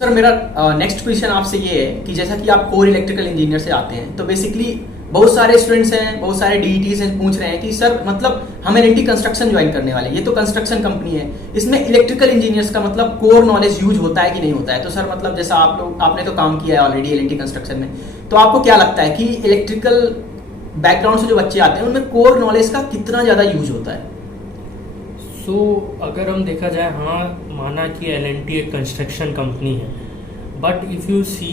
Sir मेरा next question आपसे ये है कि जैसा कि आप कोर इलेक्ट्रिकल इंजीनियर से आते हैं तो बेसिकली बहुत सारे स्टूडेंट्स हैं, बहुत सारे डीईटीज हैं, पूछ रहे हैं कि सर मतलब हम एलएनटी कंस्ट्रक्शन ज्वाइन करने वाले हैं, ये तो कंस्ट्रक्शन कंपनी है, इसमें इलेक्ट्रिकल इंजीनियर्स का मतलब कोर नॉलेज यूज होता है कि नहीं होता है। तो सर मतलब जैसा आपने तो काम किया है ऑलरेडी एलएनटी कंस्ट्रक्शन में, तो आपको क्या लगता है कि इलेक्ट्रिकल बैकग्राउंड से जो बच्चे आते हैं उनमें कोर नॉलेज का कितना ज्यादा यूज होता है? अगर हम देखा जाए, हाँ माना कि एलएनटी एक कंस्ट्रक्शन कंपनी है, but if you see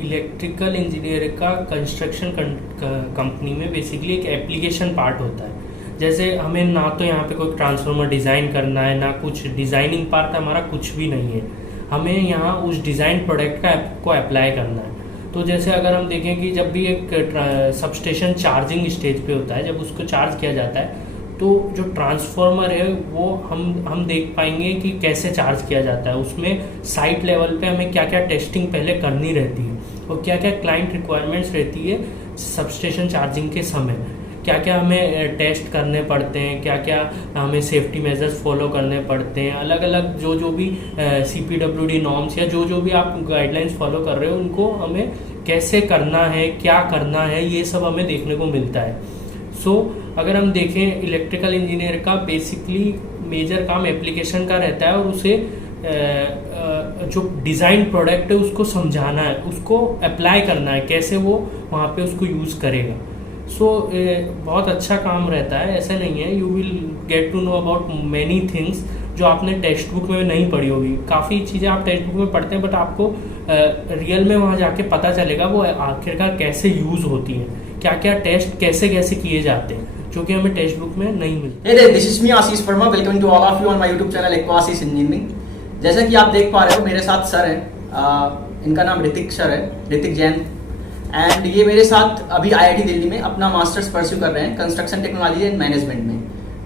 electrical engineer का कंस्ट्रक्शन कंपनी में बेसिकली एक एप्लीकेशन पार्ट होता है। जैसे हमें ना तो यहाँ पे कोई ट्रांसफार्मर डिज़ाइन करना है, ना कुछ डिज़ाइनिंग पार्ट हमारा कुछ भी नहीं है, हमें यहाँ उस डिज़ाइन प्रोडक्ट को अप्लाई करना है। तो जैसे अगर हम देखें कि जब भी एक सबस्टेशन चार्जिंग स्टेज पे होता है, जब उसको चार्ज किया जाता है तो जो ट्रांसफार्मर है वो हम देख पाएंगे कि कैसे चार्ज किया जाता है। उसमें साइट लेवल पे हमें क्या क्या टेस्टिंग पहले करनी रहती है और क्या क्या क्लाइंट रिक्वायरमेंट्स रहती है सबस्टेशन चार्जिंग के समय, क्या क्या हमें टेस्ट करने पड़ते हैं, क्या क्या हमें सेफ्टी मेजर्स फॉलो करने पड़ते हैं, अलग अलग जो भी CPWD नॉर्म्स या जो भी आप गाइडलाइंस फॉलो कर रहे हो उनको हमें कैसे करना है, क्या करना है, ये सब हमें देखने को मिलता है। अगर हम देखें इलेक्ट्रिकल इंजीनियर का बेसिकली मेजर काम एप्लीकेशन का रहता है और उसे जो डिज़ाइन प्रोडक्ट है उसको समझाना है, उसको अप्लाई करना है, कैसे वो वहाँ पे उसको यूज़ करेगा। बहुत अच्छा काम रहता है, ऐसा नहीं है। You will get to know about many things जो आपने टेक्स्ट बुक में नहीं पढ़ी होगी। काफ़ी चीज़ें आप टेक्स्ट बुक में पढ़ते हैं बट आपको रियल में वहाँ जाके पता चलेगा वो आखिरकार कैसे यूज़ होती है, क्या क्या टेस्ट कैसे कैसे किए जाते हैं, जो कि हमें टेक्स्ट बुक में नहीं मिलते। Hey there, this is me Ashish Verma. Welcome to all of you on my YouTube channel Aquasis Engineering. जैसा कि आप देख पा रहे हो मेरे साथ सर हैं, इनका नाम ऋतिक सर है, ऋतिक जैन, एंड ये मेरे साथ अभी IIT दिल्ली में अपना मास्टर्स परस्यू कर रहे हैं कंस्ट्रक्शन टेक्नोलॉजी एंड मैनेजमेंट में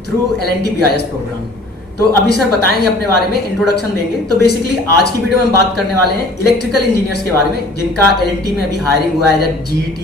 थ्रू LNT BIS प्रोग्राम। तो अभी सर बताएंगे अपने बारे में, इंट्रोडक्शन देंगे। तो बेसिकली आज की वीडियो में बात करने वाले हैं इलेक्ट्रिकल इंजीनियर्स के बारे में जिनका LNT में अभी हायरिंग हुआ है, या GET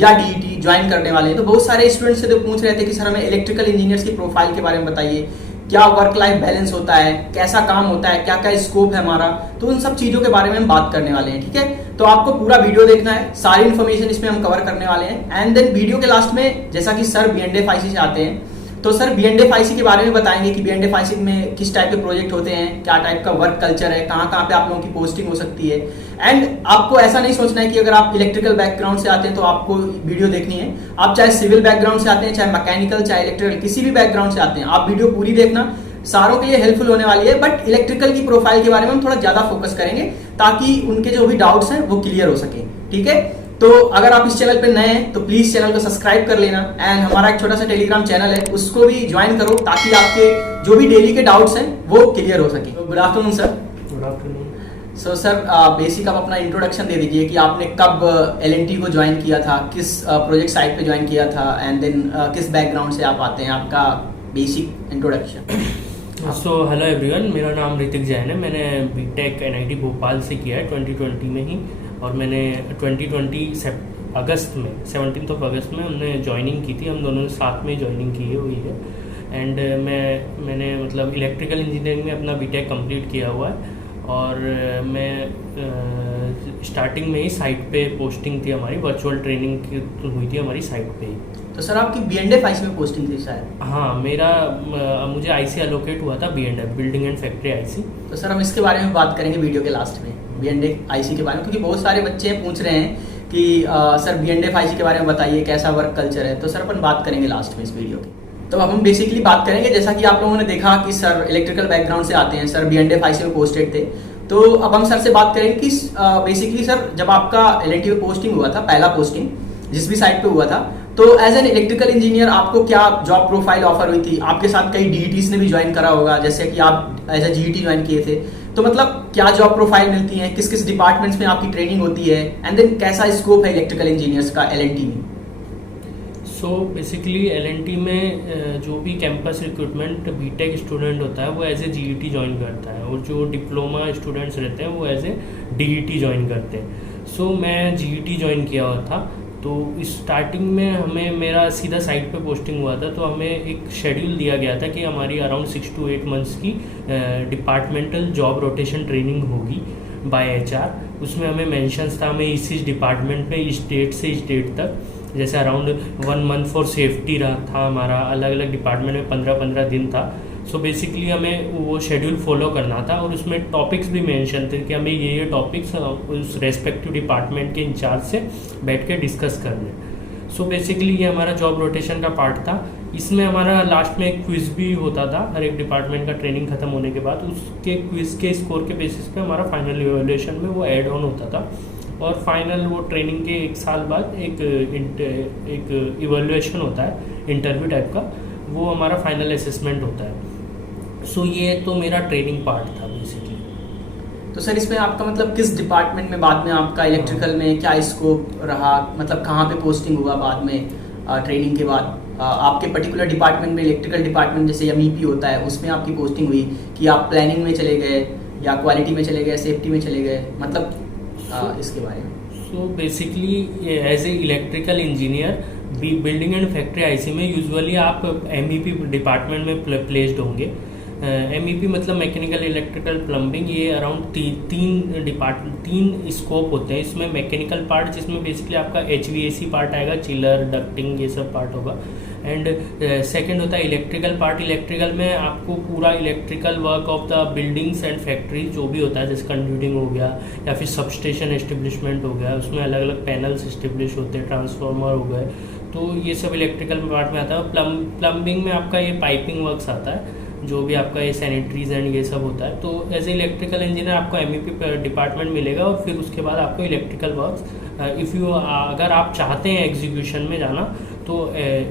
या DET ज्वाइन करने वाले हैं। तो बहुत सारे स्टूडेंट्स से तो पूछ रहे थे कि सर हमें इलेक्ट्रिकल इंजीनियर्स की प्रोफाइल के बारे में बताइए, क्या वर्क लाइफ बैलेंस होता है, कैसा काम होता है, क्या क्या स्कोप है हमारा। तो उन सब चीजों के बारे में हम बात करने वाले हैं, ठीक है। तो आपको पूरा वीडियो देखना है, सारी इन्फॉर्मेशन इसमें हम कवर करने वाले हैं। एंड देन वीडियो के लास्ट में जैसा कि सर BNDF-IC से आते हैं तो सर BNDF-IC के बारे में बताएंगे कि BNDF-IC में किस टाइप के प्रोजेक्ट होते हैं, क्या टाइप का वर्क कल्चर है, कहाँ कहाँ पे आप लोगों की पोस्टिंग हो सकती है। एंड आपको ऐसा नहीं सोचना है कि अगर आप इलेक्ट्रिकल बैकग्राउंड से आते हैं तो आपको वीडियो देखनी है। आप चाहे सिविल बैकग्राउंड से आते हैं, चाहे मैकेनिकल, चाहे इलेक्ट्रिकल, किसी भी बैकग्राउंड से आते हैं, आप वीडियो पूरी देखना, सारों के लिए हेल्पफुल होने वाली है। बट इलेक्ट्रिकल की प्रोफाइल के बारे में हम थोड़ा ज्यादा फोकस करेंगे ताकि उनके जो भी डाउट्स हैं वो क्लियर हो सके, ठीक है। तो अगर आप इस चैनल पे नए हैं तो प्लीज चैनल को सब्सक्राइब कर लेना, एंड हमारा एक छोटा सा टेलीग्राम चैनल है उसको भी ज्वाइन करो ताकि आपके जो भी डेली के डाउट्स हैं वो क्लियर हो सके। Good afternoon sir. Good afternoon. So sir basic आप अपना इंट्रोडक्शन दे दीजिए कि आपने कब LNT को ज्वाइन किया था, किस प्रोजेक्ट साइट पे ज्वाइन किया था, एंड देन किस बैकग्राउंड से आप आते हैं, आपका बेसिक इंट्रोडक्शन। हेलो एवरीवन, मेरा नाम ऋतिक जैन है। मैंने BTech NIT भोपाल से किया है 2020 में ही, और मैंने 2020 अगस्त में 17 अगस्त में हमने ज्वाइनिंग की थी, हम दोनों ने साथ में ज्वाइनिंग की हुई है। एंड मैंने मतलब इलेक्ट्रिकल इंजीनियरिंग में अपना BTech कंप्लीट किया हुआ है, और मैं स्टार्टिंग में ही साइट पे पोस्टिंग थी हमारी, वर्चुअल ट्रेनिंग हुई थी हमारी साइट पे ही। तो सर आपकी BNDF-IC में पोस्टिंग थी शायद? हाँ, मुझे IC एलोकेट हुआ था, BNDF building and factory IC। तो सर हम इसके बारे में बात करेंगे वीडियो के लास्ट में, BNDF-IC के बारे में, क्योंकि बहुत सारे बच्चे पूछ रहे हैं कि सर BNDF-IC के बारे में बताइए, कैसा वर्क कल्चर है। तो सर अपन बात करेंगे लास्ट में इस वीडियो की। तो अब हम बेसिकली बात करेंगे, जैसा कि आप लोगों ने देखा कि सर इलेक्ट्रिकल बैकग्राउंड से आते हैं, सर BNDF-IC में पोस्टेड थे। तो अब हम सर से बात करेंगे कि बेसिकली सर जब आपका LNT में पोस्टिंग हुआ था, पहला पोस्टिंग जिस भी साइट पे हुआ था, तो एज एन इलेक्ट्रिकल इंजीनियर आपको क्या जॉब प्रोफाइल ऑफर हुई थी? आपके साथ कई DETs ने भी ज्वाइन करा होगा, जैसे कि आप एज ए GET ज्वाइन किए थे। तो मतलब क्या जॉब प्रोफाइल मिलती है, किस किस डिपार्टमेंट्स में आपकी ट्रेनिंग होती है, एंड देन कैसा स्कोप है इलेक्ट्रिकल इंजीनियर्स का LNT में? बेसिकली LNT में जो भी कैंपस रिक्रूटमेंट BTech स्टूडेंट होता है वो एज ए GET ज्वाइन करता है, और जो डिप्लोमा स्टूडेंट्स रहते हैं वो एज ए DET ज्वाइन करते हैं। मैं GET ज्वाइन किया हुआ था। तो स्टार्टिंग में मेरा सीधा साइट पे पोस्टिंग हुआ था, तो हमें एक शेड्यूल दिया गया था कि हमारी अराउंड 6 to 8 मंथ्स की डिपार्टमेंटल जॉब रोटेशन ट्रेनिंग होगी। By HR। उसमें हमें मेंशंस था हमें इस डिपार्टमेंट में इस डेट से इस डेट तक, जैसे अराउंड 1 मंथ फॉर सेफ्टी रहा था हमारा, अलग अलग डिपार्टमेंट में 15-15 दिन था। सो बेसिकली हमें वो शेड्यूल फॉलो करना था और उसमें टॉपिक्स भी मेंशन थे कि हमें ये टॉपिक्स उस रेस्पेक्टिव डिपार्टमेंट के इंचार्ज से बैठ के डिस्कस करने। सो बेसिकली ये हमारा जॉब रोटेशन का पार्ट था। इसमें हमारा लास्ट में एक क्विज भी होता था हर एक डिपार्टमेंट का ट्रेनिंग खत्म होने के बाद, उसके क्विज के स्कोर के बेसिस पे हमारा फाइनल इवैल्यूएशन में वो ऐड ऑन होता था और फाइनल वो ट्रेनिंग के 1 साल बाद एक इवैल्यूएशन होता है इंटरव्यू टाइप का, वो हमारा फाइनल असेसमेंट होता है। सो ये तो मेरा ट्रेनिंग पार्ट था बेसिकली। तो सर इसमें आपका मतलब किस डिपार्टमेंट में बाद में आपका इलेक्ट्रिकल में क्या स्कोप रहा, मतलब कहाँ पे पोस्टिंग हुआ बाद में ट्रेनिंग के बाद? आपके पर्टिकुलर डिपार्टमेंट में, इलेक्ट्रिकल डिपार्टमेंट जैसे MEP होता है उसमें आपकी पोस्टिंग हुई कि आप प्लानिंग में चले गए या क्वालिटी में चले गए, सेफ्टी में चले गए, मतलब इसके बारे में? So basically as a electrical engineer building and factory IC में यूजुअली आप MEP डिपार्टमेंट में प्लेस्ड होंगे। MEP मतलब मैकेनिकल, इलेक्ट्रिकल, प्लम्बिंग, ये अराउंड तीन स्कोप होते हैं। इसमें मैकेनिकल पार्ट जिसमें बेसिकली आपका HVAC पार्ट आएगा, चिलर, डक्टिंग, ये सब पार्ट होगा। एंड सेकंड होता है इलेक्ट्रिकल पार्ट। इलेक्ट्रिकल में आपको पूरा electrical work of the buildings and factory जो भी होता है, जैसे कंड्यूटिंग हो गया या फिर सबस्टेशन एस्टेब्लिशमेंट हो गया, उसमें अलग अलग पैनल्स एस्टेब्लिश होते हैं, ट्रांसफार्मर हो गए, तो ये सब इलेक्ट्रिकल पार्ट में आता है। प्लम्बिंग में आपका ये पाइपिंग वर्क्स आता है, जो भी आपका ये सैनिटरीज एंड ये सब होता है। तो एज ए इलेक्ट्रिकल इंजीनियर आपको MEP डिपार्टमेंट मिलेगा और फिर उसके बाद आपको इलेक्ट्रिकल वर्क्स अगर आप चाहते हैं एग्जीक्यूशन में जाना तो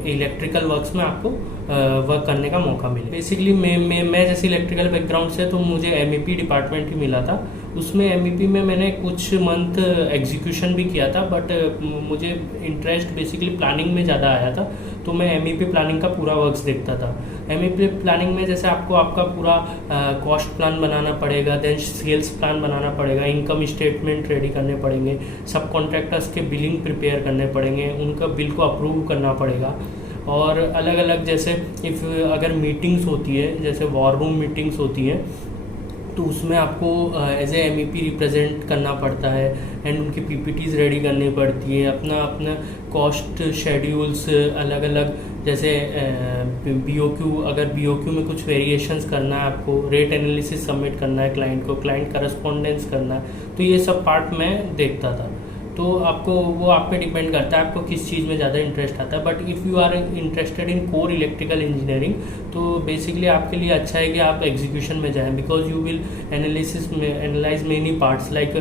इलेक्ट्रिकल वर्क्स में आपको वर्क करने का मौका मिले। बेसिकली मैं जैसे इलेक्ट्रिकल बैकग्राउंड से, तो मुझे MEP डिपार्टमेंट ही मिला था। उसमें MEP में मैंने कुछ मंथ एग्जीक्यूशन भी किया था, बट मुझे इंटरेस्ट बेसिकली प्लानिंग में ज़्यादा आया था, तो मैं MEP प्लानिंग का पूरा वर्क्स देखता था। MEP प्लानिंग में जैसे आपको आपका पूरा कॉस्ट प्लान बनाना पड़ेगा, देन सेल्स प्लान बनाना पड़ेगा, इनकम स्टेटमेंट रेडी करने पड़ेंगे, सब कॉन्ट्रैक्टर्स के बिलिंग प्रिपेयर करने पड़ेंगे, उनका बिल को अप्रूव करना पड़ेगा। और अलग अलग जैसे अगर मीटिंग्स होती है, जैसे वॉर रूम मीटिंग्स होती है, तो उसमें आपको एज ए MEP रिप्रेजेंट करना पड़ता है एंड उनकी PPTs रेडी करनी पड़ती है, अपना कॉस्ट शेड्यूल्स अलग अलग, जैसे BOQ, अगर BOQ में कुछ वेरिएशंस करना है, आपको रेट एनालिसिस सबमिट करना है क्लाइंट को, क्लाइंट करस्पॉन्डेंस करना है, तो ये सब पार्ट मैं देखता था। तो आपको वो आप पे डिपेंड करता है आपको किस चीज़ में ज़्यादा इंटरेस्ट आता है। But if you are interested in core electrical engineering, तो बेसिकली आपके लिए अच्छा है कि आप एग्जीक्यूशन में जाएं, because you will analyze many parts like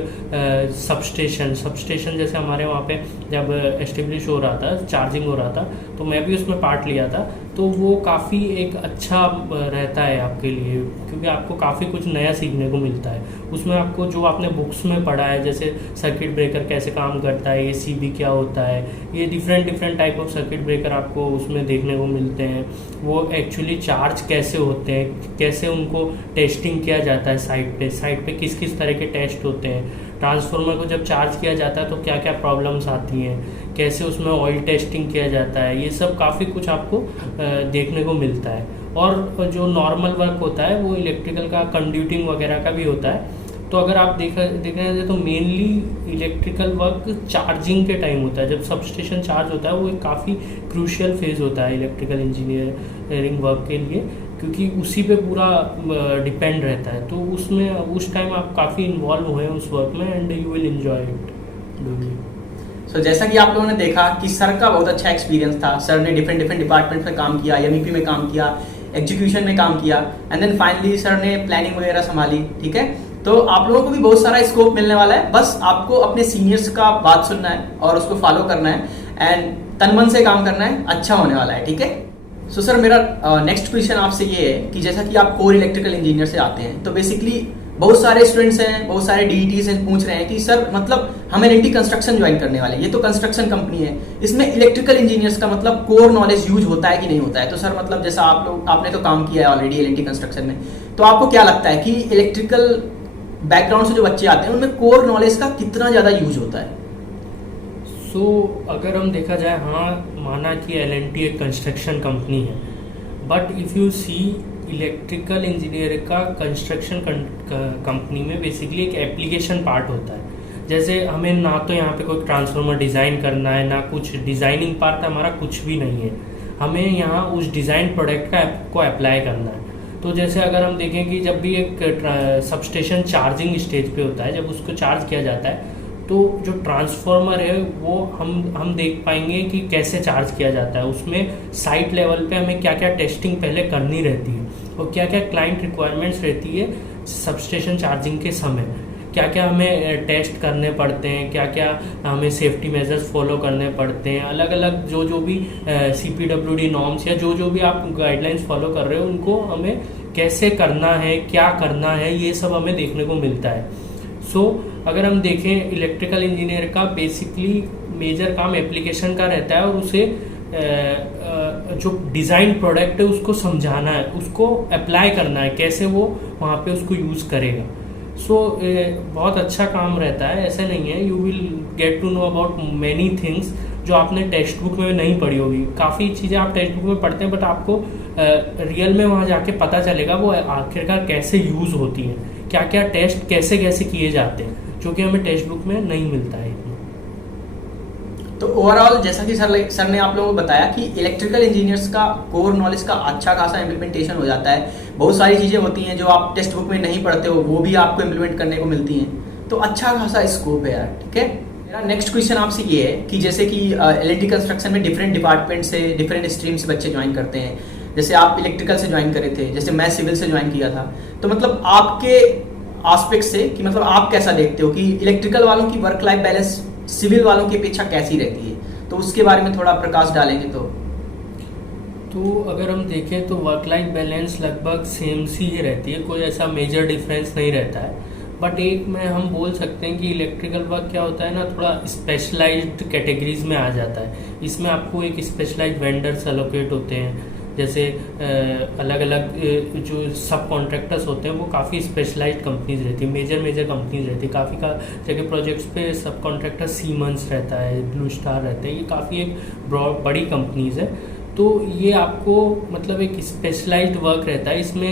substation जैसे हमारे वहाँ पे जब एस्टेब्लिश हो रहा था, चार्जिंग हो रहा था, तो मैं भी उसमें पार्ट लिया था। तो वो काफ़ी एक अच्छा रहता है आपके लिए, क्योंकि आपको काफ़ी कुछ नया सीखने को मिलता है। उसमें आपको जो आपने बुक्स में पढ़ा है, जैसे सर्किट ब्रेकर कैसे काम करता है, ACB क्या होता है, ये different type of circuit breaker आपको उसमें देखने को मिलते हैं। वो एक्चुअली चार्ज कैसे होते हैं, कैसे उनको टेस्टिंग किया जाता है साइट पे किस किस तरह के टेस्ट होते हैं। ट्रांसफार्मर को जब चार्ज किया जाता है तो क्या क्या प्रॉब्लम्स आती हैं, कैसे उसमें ऑयल टेस्टिंग किया जाता है, ये सब काफ़ी कुछ आपको देखने को मिलता है। और जो नॉर्मल वर्क होता है वो इलेक्ट्रिकल का कंड्यूटिंग वगैरह का भी होता है। तो अगर आप देखने जाए तो मेनली इलेक्ट्रिकल वर्क चार्जिंग के टाइम होता है, जब सबस्टेशन चार्ज होता है, वो एक काफ़ी क्रूशियल फेज होता है इलेक्ट्रिकल इंजीनियरिंग वर्क के लिए, क्योंकि उसी पे पूरा डिपेंड रहता है। तो उसमें उस टाइम आप काफ़ी इन्वॉल्व हुए हैं उस वर्क में and you will enjoy it. So जैसा कि आप लोगों ने देखा कि सर का बहुत अच्छा एक्सपीरियंस था। सर ने डिफरेंट डिपार्टमेंट में काम किया, MEP में काम किया, एग्जीक्यूशन में काम किया, एंड देन फाइनली सर ने प्लानिंग वगैरह संभाली। ठीक है, तो आप लोगों को भी बहुत सारा स्कोप मिलने वाला है, बस आपको अपने सीनियर्स का बात सुनना है और उसको फॉलो करना है एंड तन मन से काम करना है, अच्छा होने वाला है। ठीक है, सो सर मेरा नेक्स्ट क्वेश्चन आपसे ये है कि जैसा कि आप कोर इलेक्ट्रिकल इंजीनियर से आते हैं, तो बेसिकली बहुत सारे स्टूडेंट्स हैं, बहुत सारे DETs हैं, पूछ रहे हैं कि सर मतलब हम L&T कंस्ट्रक्शन ज्वाइन करने वाले हैं, ये तो कंस्ट्रक्शन कंपनी है, इसमें इलेक्ट्रिकल इंजीनियर्स का मतलब कोर नॉलेज यूज होता है कि नहीं होता है? तो सर मतलब जैसा आपने तो काम किया है ऑलरेडी L&T कंस्ट्रक्शन में, तो आपको क्या लगता है कि इलेक्ट्रिकल बैकग्राउंड से जो बच्चे आते हैं उनमें कोर नॉलेज का कितना ज़्यादा यूज होता है? अगर हम देखा जाए, हाँ, माना कि L&T एक कंस्ट्रक्शन कंपनी है, but if you see electrical engineer का कंस्ट्रक्शन कंपनी में बेसिकली एक एप्लीकेशन पार्ट होता है। जैसे हमें ना तो यहाँ पे कोई ट्रांसफार्मर डिज़ाइन करना है, ना कुछ डिज़ाइनिंग पार्ट हमारा कुछ भी नहीं है, हमें यहाँ उस डिज़ाइन प्रोडक्ट को अप्लाई करना है। तो जैसे अगर हम देखें कि जब भी एक सबस्टेशन चार्जिंग स्टेज पे होता है, जब उसको चार्ज किया जाता है तो जो ट्रांसफार्मर है वो हम देख पाएंगे कि कैसे चार्ज किया जाता है। उसमें साइट लेवल पे हमें क्या क्या टेस्टिंग पहले करनी रहती है और क्या क्या क्लाइंट रिक्वायरमेंट्स रहती है सबस्टेशन चार्जिंग के समय, क्या क्या हमें टेस्ट करने पड़ते हैं, क्या क्या हमें सेफ्टी मेजर्स फॉलो करने पड़ते हैं, अलग अलग जो भी CPWD नॉर्म्स या जो भी आप गाइडलाइंस फॉलो कर रहे हो उनको हमें कैसे करना है, क्या करना है, ये सब हमें देखने को मिलता है। अगर हम देखें इलेक्ट्रिकल इंजीनियर का बेसिकली मेजर काम एप्लीकेशन का रहता है और उसे जो डिज़ाइन प्रोडक्ट है उसको समझाना है, उसको अप्लाई करना है, कैसे वो वहाँ पे उसको यूज़ करेगा। बहुत अच्छा काम रहता है, ऐसा नहीं है। You will get to know about many things जो आपने टेक्स्ट बुक में नहीं पढ़ी होगी। काफ़ी चीज़ें आप टेक्स्ट बुक में पढ़ते हैं बट आपको रियल में वहाँ जाके पता चलेगा वो आखिरकार कैसे यूज़ होती है, क्या क्या टेस्ट कैसे कैसे किए जाते हैं, जो कि हमें टेक्स्ट बुक में नहीं मिलता है इतना। तो ओवरऑल जैसा कि सर ने आप लोगों को बताया कि इलेक्ट्रिकल इंजीनियर्स का कोर नॉलेज का अच्छा खासा इम्प्लीमेंटेशन हो जाता है। बहुत सारी चीज़ें होती हैं जो आप टेक्स्ट बुक में नहीं पढ़ते हो, वो भी आपको इम्प्लीमेंट करने को मिलती हैं। तो अच्छा खासा स्कोप है यार, ठीक है। मेरा नेक्स्ट क्वेश्चन आपसे ये है कि जैसे कि L&T कंस्ट्रक्शन में डिफरेंट डिपार्टमेंट से, डिफरेंट स्ट्रीम से बच्चे ज्वाइन करते हैं। जैसे आप इलेक्ट्रिकल से ज्वाइन करे थे, जैसे मैं सिविल से ज्वाइन किया था। तो मतलब आपके आस्पेक्ट से कि मतलब आप कैसा देखते हो कि इलेक्ट्रिकल वालों की वर्क लाइफ बैलेंस सिविल वालों की अपेक्षा कैसी रहती है, तो उसके बारे में थोड़ा प्रकाश डालेंगे तो अगर हम देखें तो वर्क लाइफ बैलेंस लगभग सेम सी ही रहती है, कोई ऐसा मेजर डिफरेंस नहीं रहता है। बट एक में हम बोल सकते हैं कि इलेक्ट्रिकल वर्क क्या होता है ना, थोड़ा स्पेशलाइज्ड कैटेगरीज में आ जाता है। इसमें आपको एक स्पेशलाइज्ड वेंडर्स एलोकेट होते हैं, जैसे अलग अलग जो सब कॉन्ट्रैक्टर्स होते हैं वो काफ़ी स्पेशलाइज्ड कंपनीज रहती है, मेजर कंपनीज रहती है। काफ़ी जगह प्रोजेक्ट्स पे सब कॉन्ट्रैक्टर सीमेंस रहता है, ब्लू स्टार रहता है, ये काफ़ी एक बड़ी कंपनीज है। तो ये आपको मतलब एक स्पेशलाइज्ड वर्क रहता है, इसमें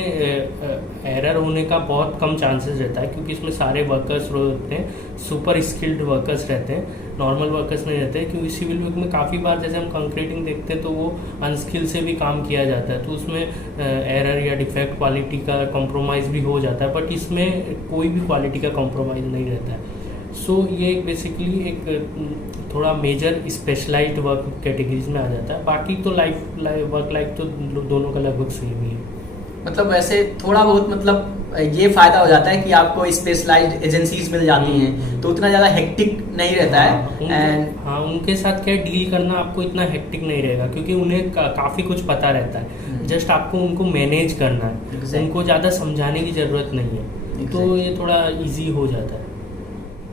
एरर होने का बहुत कम चांसेस रहता है क्योंकि इसमें सारे वर्कर्स होते हैं, सुपर स्किल्ड वर्कर्स रहते हैं, नॉर्मल वर्कर्स नहीं रहते हैं। क्योंकि सिविल वर्क में काफ़ी बार जैसे हम कंक्रीटिंग देखते हैं तो वो अनस्किल से भी काम किया जाता है, तो उसमें एरर या डिफेक्ट क्वालिटी का कॉम्प्रोमाइज़ भी हो जाता है। बट इसमें कोई भी क्वालिटी का कॉम्प्रोमाइज़ नहीं रहता है। ये बेसिकली एक थोड़ा मेजर स्पेशलाइज्ड वर्क कैटेगरीज में आ जाता है। बाकी तो वर्क लाइफ तो दोनों का लगभग सेम ही है। मतलब वैसे थोड़ा बहुत मतलब ये फायदा हो जाता है कि आपको स्पेशलाइज्ड एजेंसीज मिल जाती हैं तो उतना ज़्यादा हेक्टिक नहीं रहता है। उनके साथ क्या डील करना आपको इतना हेक्टिक नहीं रहेगा क्योंकि उन्हें काफ़ी कुछ पता रहता है। जस्ट आपको उनको मैनेज करना है, उनको ज़्यादा समझाने की ज़रूरत नहीं है, तो ये थोड़ा ईजी हो जाता है।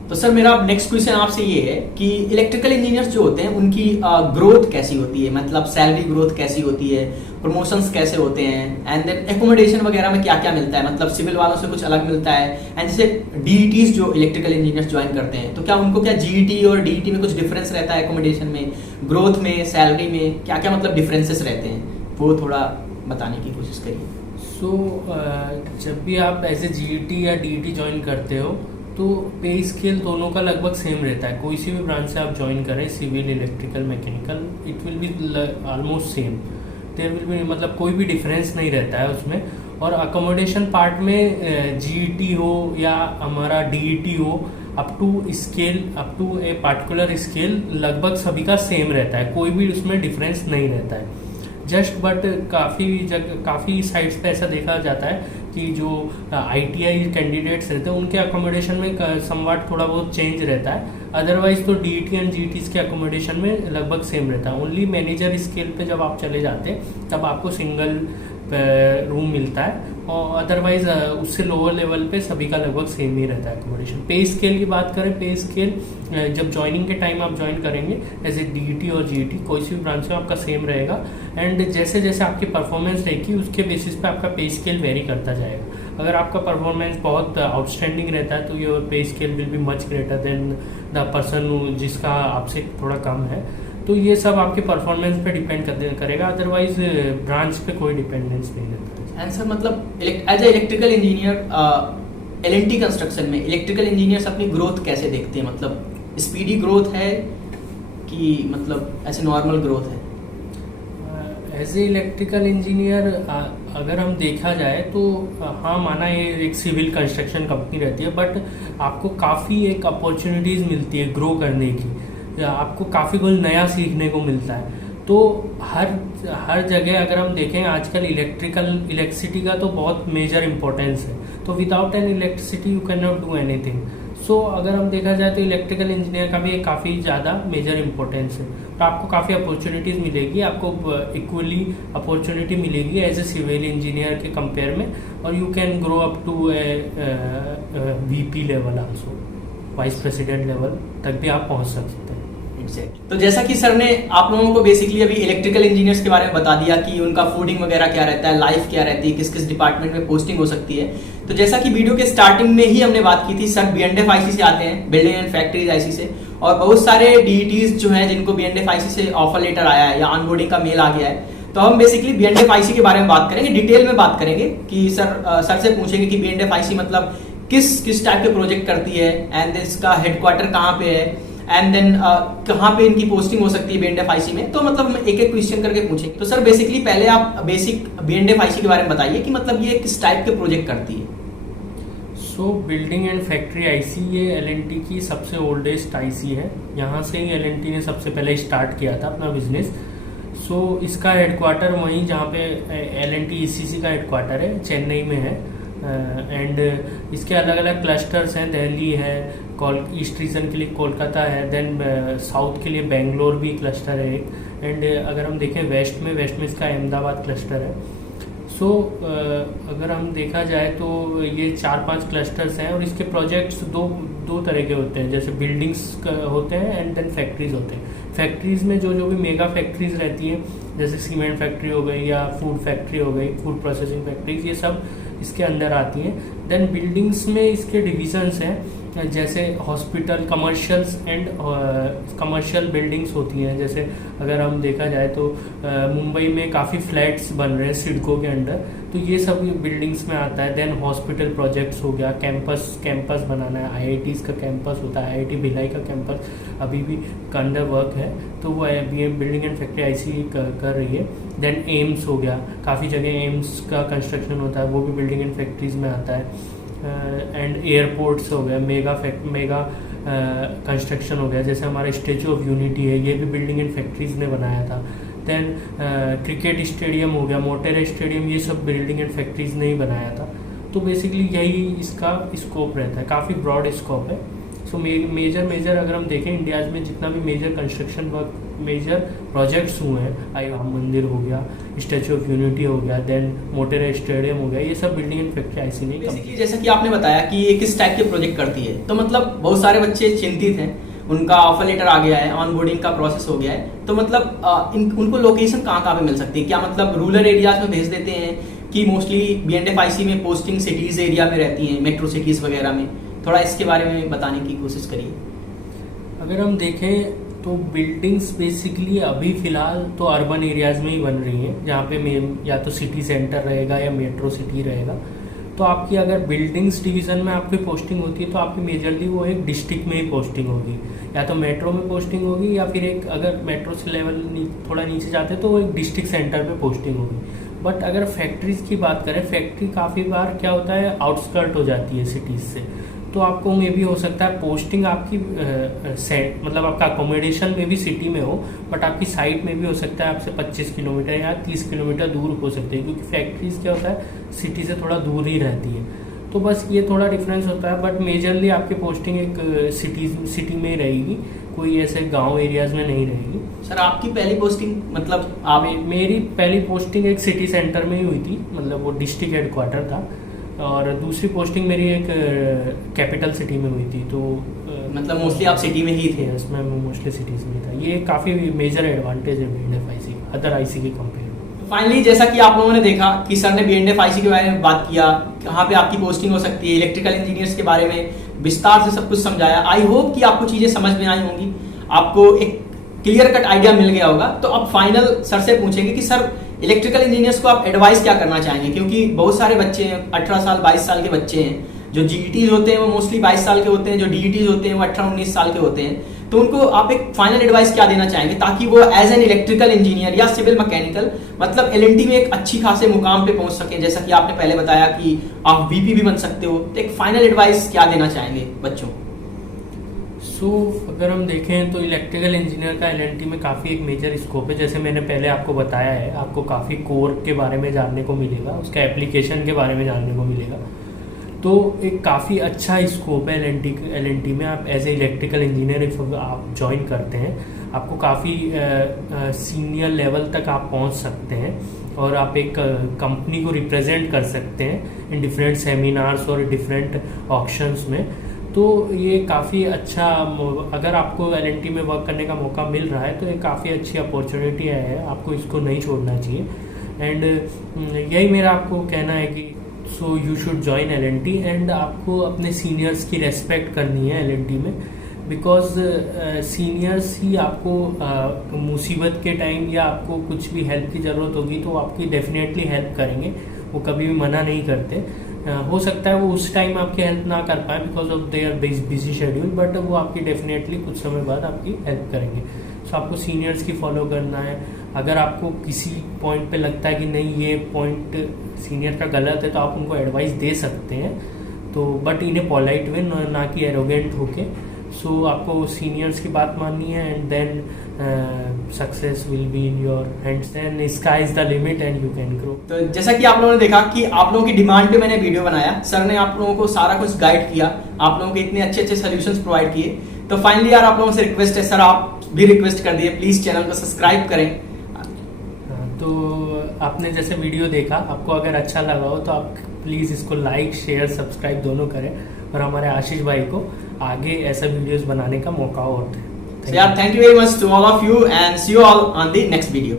तो सर मेरा नेक्स्ट क्वेश्चन आपसे ये है कि इलेक्ट्रिकल इंजीनियर्स जो होते हैं उनकी ग्रोथ कैसी होती है, मतलब सैलरी ग्रोथ कैसी होती है, प्रमोशंस कैसे होते हैं, एंड देन एकोमोडेशन वगैरह में क्या क्या मिलता है, मतलब सिविल वालों से कुछ अलग मिलता है। एंड जैसे DETs जो इलेक्ट्रिकल इंजीनियर्स ज्वाइन करते हैं तो क्या उनको क्या GET और DET में कुछ डिफरेंस रहता है एकोमोडेशन में, ग्रोथ में, सैलरी में क्या क्या मतलब डिफरेंसेस रहते हैं, वो थोड़ा बताने की कोशिश करिए। जब भी आप एज ए GET या DET ज्वाइन करते हो तो पे स्केल दोनों का लगभग सेम रहता है। कोई सी भी ब्रांच से आप ज्वाइन करें, civil, electrical, mechanical, it will be almost same. There will be मतलब कोई भी डिफरेंस नहीं रहता है उसमें। और अकोमोडेशन पार्ट में GET हो या हमारा DET हो, up to a particular scale लगभग सभी का सेम रहता है, कोई भी उसमें डिफरेंस नहीं रहता है। जस्ट बट काफ़ी साइट्स पे ऐसा देखा जाता है कि जो ITI कैंडिडेट्स रहते हैं उनके अकोमोडेशन में समवाट थोड़ा बहुत चेंज रहता है। अदरवाइज तो DET एंड GETs के अकोमोडेशन में लगभग सेम रहता है। ओनली मैनेजर स्केल पे जब आप चले जाते हैं तब आपको सिंगल रूम मिलता है, और अदरवाइज उससे लोअर लेवल पे सभी का लगभग सेम ही रहता है अकोमोडेशन। पे स्केल की बात करें, पे स्केल जब ज्वाइनिंग के टाइम आप ज्वाइन करेंगे एज ए DET और GET कोई सी भी ब्रांच में आपका सेम रहेगा। एंड जैसे जैसे आपकी परफॉर्मेंस रहेगी उसके बेसिस पे आपका पे स्केल वेरी करता जाएगा। अगर आपका परफॉर्मेंस बहुत आउटस्टैंडिंग रहता है तो योर पे scale will be much greater than the person जिसका आपसे थोड़ा कम है। तो ये सब आपके परफॉर्मेंस पे डिपेंड करेगा, अदरवाइज ब्रांच पे कोई डिपेंडेंस नहीं रहता है। एंड सर मतलब as a electrical engineer L and T construction में इलेक्ट्रिकल इंजीनियर्स अपनी ग्रोथ कैसे देखते हैं, मतलब स्पीडी ग्रोथ है कि मतलब ऐसे नॉर्मल ग्रोथ है? एज ए इलेक्ट्रिकल इंजीनियर अगर हम देखा जाए तो हाँ, माना ये एक सिविल कंस्ट्रक्शन कंपनी रहती है, बट आपको काफ़ी एक अपॉर्चुनिटीज़ मिलती है ग्रो करने की, आपको काफ़ी कुछ नया सीखने को मिलता है। तो हर जगह अगर हम देखें आजकल इलेक्ट्रिसिटी का तो बहुत मेजर इंपॉर्टेंस है, तो without an electricity you can not do anything. So अगर हम देखा जाए तो इलेक्ट्रिकल इंजीनियर का भी एक काफ़ी ज़्यादा मेजर इंपॉर्टेंस है, तो आपको काफ़ी अपॉर्चुनिटीज़ मिलेगी, आपको इक्वली अपॉर्चुनिटी मिलेगी एज ए सिविल इंजीनियर के कंपेयर में, और you can grow up to VP level also, vice president level तक भी आप पहुंच सकते हैं। तो जैसा कि सर ने आप लोगों को बेसिकली अभी इलेक्ट्रिकल इंजीनियर्स के बारे में बता दिया कि उनका फूडिंग वगैरह क्या रहता है, लाइफ क्या रहती है, किस किस डिपार्टमेंट में पोस्टिंग हो सकती है। तो जैसा कि वीडियो के स्टार्टिंग में ही हमने बात की थी, सर BNDF-IC से आते हैं, बिल्डिंग एंड फैक्ट्रीज IC से, और बहुत सारे DETs जो हैं जिनको BNDF-IC से ऑफर लेटर आया है या ऑनबोर्डिंग का मेल आ गया है। तो हम बेसिकली BNDF-IC के बारे में बात करेंगे, डिटेल में बात करेंगे कि सर से पूछेंगे कि BNDF-IC मतलब किस टाइप के प्रोजेक्ट करती है, एंड इसका हेडक्वार्टर कहाँ पे है, एंड देन कहाँ पे इनकी पोस्टिंग हो सकती है BNDF-IC में। तो मतलब हम एक एक क्वेश्चन करके पूछेंगे। तो सर बेसिकली पहले आप बेसिक BNDF-IC के बारे में बताइए कि मतलब ये किस टाइप के प्रोजेक्ट करती है। सो बिल्डिंग एंड फैक्ट्री IC ये एलएनटी की सबसे ओल्डेस्ट IC है, यहाँ से ही एलएनटी ने सबसे पहले स्टार्ट किया था अपना बिजनेस। सो इसका हेडक्वार्टर वहीं जहाँ पे एलएनटी ECC का हेडक्वार्टर है, चेन्नई में है, एंड इसके अलग अलग क्लस्टर्स हैं, दिल्ली है, ईस्ट रीजन के लिए कोलकाता है, देन साउथ के लिए बेंगलोर भी क्लस्टर है एक, एंड अगर हम देखें वेस्ट में इसका अहमदाबाद क्लस्टर है। सो अगर हम देखा जाए तो ये 4-5 क्लस्टर्स हैं, और इसके प्रोजेक्ट्स दो तरह के होते हैं, जैसे बिल्डिंग्स होते हैं एंड देन फैक्ट्रीज होते हैं। फैक्ट्रीज में जो भी मेगा फैक्ट्रीज रहती हैं, जैसे सीमेंट फैक्ट्री हो गई या फूड फैक्ट्री हो गई, फूड प्रोसेसिंग फैक्ट्रीज, ये सब इसके अंदर आती हैं। देन बिल्डिंग्स में इसके डिविजन्स हैं, जैसे हॉस्पिटल, कमर्शियल बिल्डिंग्स होती हैं। जैसे अगर हम देखा जाए तो मुंबई में काफ़ी फ्लैट्स बन रहे हैं सिडको के अंडर, तो ये सब बिल्डिंग्स में आता है। देन हॉस्पिटल प्रोजेक्ट्स हो गया, कैंपस बनाना है, IITs का कैंपस होता है, IIT भिलाई का कैंपस अभी भी अंडर वर्क है, तो वो बिल्डिंग एंड फैक्ट्री IC कर रही है। देन एम्स हो गया, काफ़ी जगह एम्स का कंस्ट्रक्शन होता है, वो भी बिल्डिंग एंड फैक्ट्रीज में आता है। एंड एयरपोर्ट्स हो गया, मेगा कंस्ट्रक्शन हो गया, जैसे हमारा स्टैचू ऑफ यूनिटी है, ये भी बिल्डिंग एंड फैक्ट्रीज ने बनाया था। देन क्रिकेट स्टेडियम हो गया, मोटेरा स्टेडियम, ये सब बिल्डिंग एंड फैक्ट्रीज ने ही बनाया था। तो बेसिकली यही इसका स्कोप रहता है, काफ़ी ब्रॉड स्कोप है। सो मेजर अगर हम देखें इंडिया में जितना भी major construction work, major projects हुए हैं, राम मंदिर हो गया, स्टैचू ऑफ यूनिटी हो गया, देन मोटेरा स्टेडियम हो गया, ये सब बिल्डिंग एंड फैक्ट्री IC नहीं। बेसिकली जैसा कि आपने बताया कि ये किस टाइप के प्रोजेक्ट करती है, तो मतलब बहुत सारे बच्चे चिंतित हैं, उनका ऑफर लेटर आ गया है, ऑनबोर्डिंग का प्रोसेस हो गया है, तो मतलब उनको लोकेशन कहाँ पे मिल सकती है? क्या मतलब रूरल एरियाज में भेज देते हैं कि मोस्टली BNDF-IC में पोस्टिंग सिटीज एरिया में रहती हैं, मेट्रो सिटीज वगैरह में? थोड़ा इसके बारे में बताने की कोशिश करिए। अगर हम देखें तो बिल्डिंग्स बेसिकली अभी फिलहाल तो अर्बन एरियाज में ही बन रही हैं, जहाँ पे या तो सिटी सेंटर रहेगा या मेट्रो सिटी रहेगा। तो आपकी अगर बिल्डिंग्स डिवीजन में आपकी पोस्टिंग होती है तो आपकी मेजरली वो एक डिस्ट्रिक्ट में ही पोस्टिंग होगी, या तो मेट्रो में पोस्टिंग होगी, या फिर एक अगर मेट्रो से लेवल थोड़ा नीचे जाते तो वो एक डिस्ट्रिक्ट सेंटर पे पोस्टिंग होगी। बट अगर फैक्ट्रीज की बात करें, फैक्ट्री काफ़ी बार क्या होता है आउटस्कर्ट हो जाती है सिटीज़ से, तो आपको मे भी हो सकता है पोस्टिंग आपकी सेट मतलब आपका अकोमोडेशन में भी सिटी में हो, बट आपकी साइट में भी हो सकता है आपसे 25 किलोमीटर या 30 किलोमीटर दूर हो सकते हैं, क्योंकि फैक्ट्रीज क्या होता है सिटी से थोड़ा दूर ही रहती है। तो बस ये थोड़ा डिफरेंस होता है, बट मेजरली आपकी पोस्टिंग एक सिटी में ही रहेगी, कोई ऐसे गांव एरियाज में नहीं रहेगी। सर आपकी पहली पोस्टिंग मतलब मेरी पहली पोस्टिंग एक सिटी सेंटर में ही हुई थी, मतलब वो डिस्ट्रिक्ट हेडक्वार्टर था, और दूसरी पोस्टिंग मेरी एक कैपिटल सिटी में हुई थी। तो मतलब मोस्टली आप सिटी में ही थे? इसमें मोस्टली सिटीज में था। ये काफ़ी मेजर एडवांटेज है BNDF-IC अदर IC के कंपेयर में। फाइनली जैसा कि आप लोगों ने देखा कि सर ने BNDF-IC के बारे में बात किया, कहाँ पे आपकी पोस्टिंग हो सकती है, इलेक्ट्रिकल इंजीनियर्स के बारे में विस्तार से सब कुछ समझाया। आई होप कि आपको चीज़ें समझ में आई होंगी, आपको एक क्लियर कट आइडिया मिल गया होगा। तो अब फाइनल सर से पूछेंगे कि सर इलेक्ट्रिकल इंजीनियर्स को आप एडवाइस क्या करना चाहेंगे, क्योंकि बहुत सारे बच्चे हैं 18 साल 22 साल के बच्चे हैं, जो जीईटीज होते हैं वो मोस्टली 22 साल के होते हैं, जो डीईटीज होते हैं वो 18-19 साल के होते हैं, तो उनको आप एक फाइनल एडवाइस क्या देना चाहेंगे ताकि वो एज एन इलेक्ट्रिकल इंजीनियर या सिविल मैकेनिकल मतलब एलएनटी में एक अच्छी खासे मुकाम पे पहुंच सके, जैसा कि आपने पहले बताया कि आप वीपी भी बन सकते हो, तो एक फाइनल एडवाइस क्या देना चाहेंगे बच्चों? अगर हम देखें तो इलेक्ट्रिकल इंजीनियर का एलएनटी में काफ़ी एक मेजर स्कोप है। जैसे मैंने पहले आपको बताया है, आपको काफ़ी कोर के बारे में जानने को मिलेगा, उसका एप्लीकेशन के बारे में जानने को मिलेगा, तो एक काफ़ी अच्छा स्कोप है एलएनटी में। आप एज ए इलेक्ट्रिकल इंजीनियर आप ज्वाइन करते हैं, आपको काफ़ी सीनियर लेवल तक आप पहुंच सकते हैं और आप एक कंपनी को रिप्रेजेंट कर सकते हैं इन डिफरेंट सेमिनार्स और डिफरेंट ऑक्शंस में। तो ये काफ़ी अच्छा, अगर आपको एलएनटी में वर्क करने का मौका मिल रहा है तो ये काफ़ी अच्छी अपॉर्चुनिटी है, आपको इसको नहीं छोड़ना चाहिए। एंड यही मेरा आपको कहना है कि so you should join L and T and आपको अपने सीनियर्स की रेस्पेक्ट करनी है एलएनटी में, बिकॉज सीनियर्स ही आपको मुसीबत के टाइम या आपको कुछ भी हेल्प की ज़रूरत होगी तो वो आपकी डेफिनेटली हेल्प करेंगे, वो कभी भी मना नहीं करते। हो सकता है वो उस टाइम आपकी हेल्प ना कर पाए because of their busy schedule, but वो आपकी डेफिनेटली कुछ समय बाद आपकी हेल्प करेंगे। सो आपको सीनियर्स की फॉलो करना है। अगर आपको किसी पॉइंट पे लगता है कि नहीं ये पॉइंट सीनियर का गलत है तो आप उनको एडवाइस दे सकते हैं, तो but in A polite way, ना कि एरोगेंट होके। सो आपको सीनियर्स की बात माननी है and then success will be in your hands, then sky is the limit and you can grow. तो जैसा कि आप लोगों ने देखा कि आप लोगों की डिमांड पे मैंने वीडियो बनाया, सर ने आप लोगों को सारा कुछ गाइड किया, आप लोगों को इतने अच्छे अच्छे सोल्यूशंस प्रोवाइड किए। तो फाइनली यार आप लोगों से रिक्वेस्ट है, सर आप भी रिक्वेस्ट कर दिए, प्लीज चैनल को सब्सक्राइब करें। तो आपने जैसे वीडियो देखा, आपको अगर अच्छा लगा हो तो आप प्लीज़ इसको लाइक शेयर सब्सक्राइब दोनों करें और हमारे आशीष भाई को आगे ऐसा वीडियोस बनाने का मौका और दें। So yeah, thank you very much to all of you and see you all on the next video.